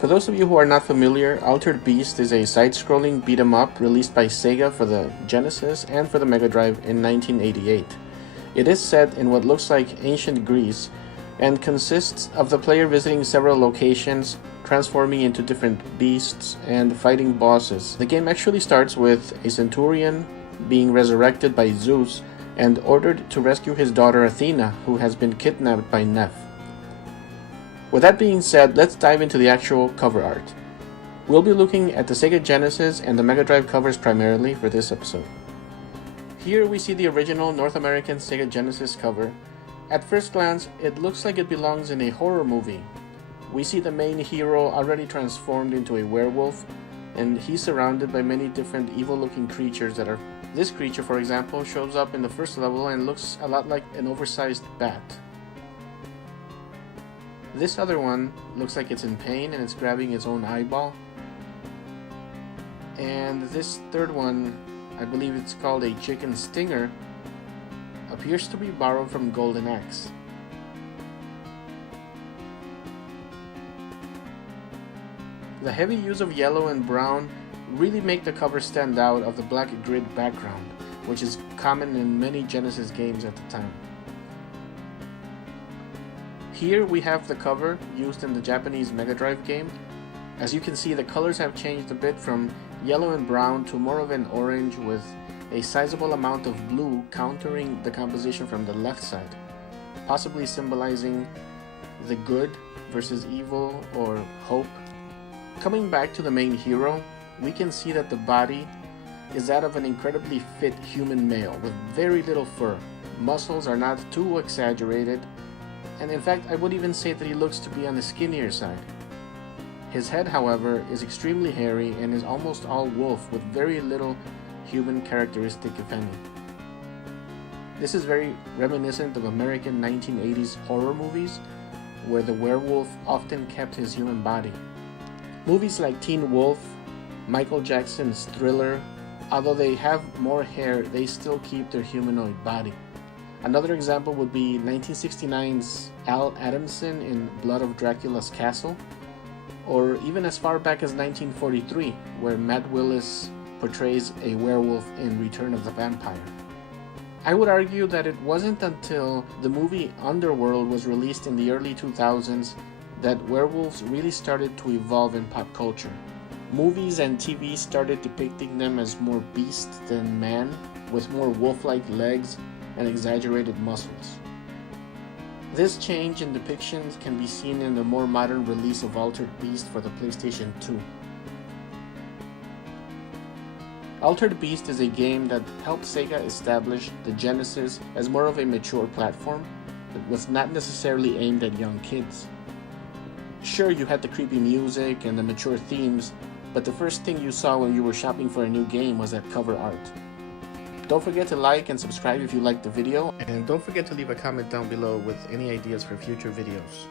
For those of you who are not familiar, Altered Beast is a side-scrolling beat-em-up released by Sega for the Genesis and for the Mega Drive in 1988. It is set in what looks like ancient Greece and consists of the player visiting several locations, transforming into different beasts, and fighting bosses. The game actually starts with a centurion being resurrected by Zeus and ordered to rescue his daughter Athena, who has been kidnapped by Neph. With that being said, let's dive into the actual cover art. We'll be looking at the Sega Genesis and the Mega Drive covers primarily for this episode. Here we see the original North American Sega Genesis cover. At first glance, it looks like it belongs in a horror movie. We see the main hero already transformed into a werewolf, and he's surrounded by many different evil-looking creatures that are... This creature, for example, shows up in the first level and looks a lot like an oversized bat. This other one looks like it's in pain and it's grabbing its own eyeball. And this third one, I believe it's called a chicken stinger, appears to be borrowed from Golden Axe. The heavy use of yellow and brown really make the cover stand out of the black grid background, which is common in many Genesis games at the time. Here we have the cover used in the Japanese Mega Drive game. As you can see, the colors have changed a bit from yellow and brown to more of an orange with a sizable amount of blue countering the composition from the left side, possibly symbolizing the good versus evil or hope. Coming back to the main hero, we can see that the body is that of an incredibly fit human male with very little fur. Muscles are not too exaggerated, and in fact I would even say that he looks to be on the skinnier side. His head, however, is extremely hairy and is almost all wolf with very little human characteristic, if any. This is very reminiscent of American 1980s horror movies where the werewolf often kept his human body. Movies like Teen Wolf, Michael Jackson's Thriller, although they have more hair, they still keep their humanoid body. Another example would be 1969's Al Adamson in Blood of Dracula's Castle, or even as far back as 1943, where Matt Willis portrays a werewolf in Return of the Vampire. I would argue that it wasn't until the movie Underworld was released in the early 2000s that werewolves really started to evolve in pop culture. Movies and TV started depicting them as more beast than man, with more wolf-like legs and exaggerated muscles. This change in depictions can be seen in the more modern release of Altered Beast for the PlayStation 2. Altered Beast is a game that helped Sega establish the Genesis as more of a mature platform that was not necessarily aimed at young kids. Sure, you had the creepy music and the mature themes, but the first thing you saw when you were shopping for a new game was that cover art. Don't forget to like and subscribe if you liked the video, and don't forget to leave a comment down below with any ideas for future videos.